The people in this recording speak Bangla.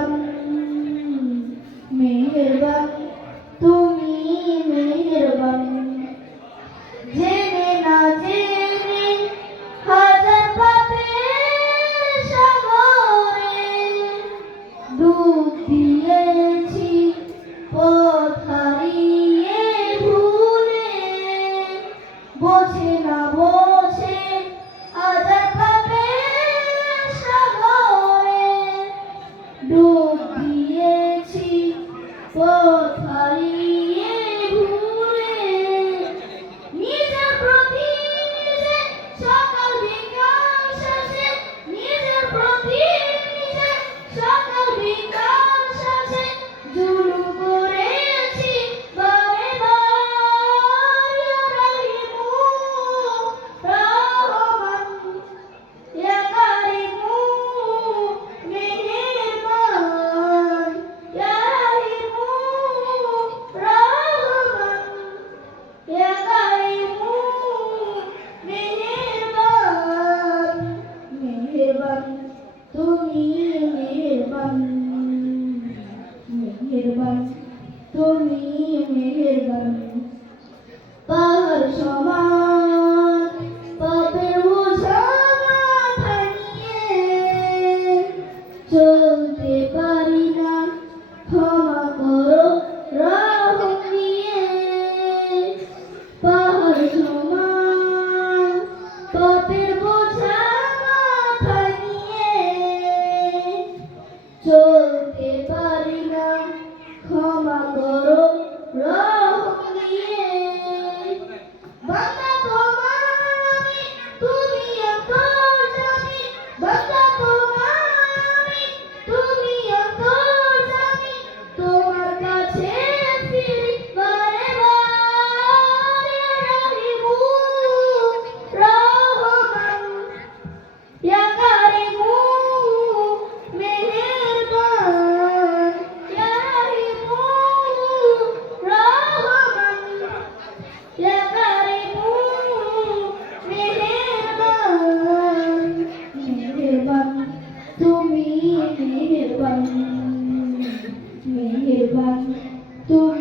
মেহেরবান মেহেরবান তুমি মেহেরবান জেনে না জেনে হাজার পাপের সাগরে ডুব দিয়েছি পথ হারিয়ে ভুলে বোঝে না বোঝে হাজার পাপের সাগরে ডুব দিয়েছি পথ হারিয়ে ভুলে নিজের প্রতি নিজে সকাল বিকাল শেষে নিজের প্রতি নিজে সকাল বিকাল শেষে জুলুম করেছি বারে বার ইয়া রাহিমু রহমান ইয়া কারিমু মেহেরবান ইয়া রাহিমু রহমান ইয়া কারিমু মেহেরবান মেহেরবান তুমি মেহেরবান মেহেরবান তুমি মেহেরবান পাহাড় সমান পাপের বোঝা মাথায় নিয়ে চলতে পারি না ক্ষমা করো রহম নিয়ে পাহাড় সমান পাপের বোঝা মাথায় নিয়ে চলতে পারি না ক্ষমা করো রহম নিয়ে বান্দা তোমার আমি তুমি অন্তর্যামী বান্দা তোমার আমি তুমি অন্তর্যামী তোমার কাছে ফিরি বারে বার ইয়া রাহিমু রহমান ইয়া কারিমু মেহেরবান ইয়া রাহিমু রহমান ইয়া কারিমু মেহেরবান মেহেরবান তুমি মেহেরবান মেহেরবান তুমি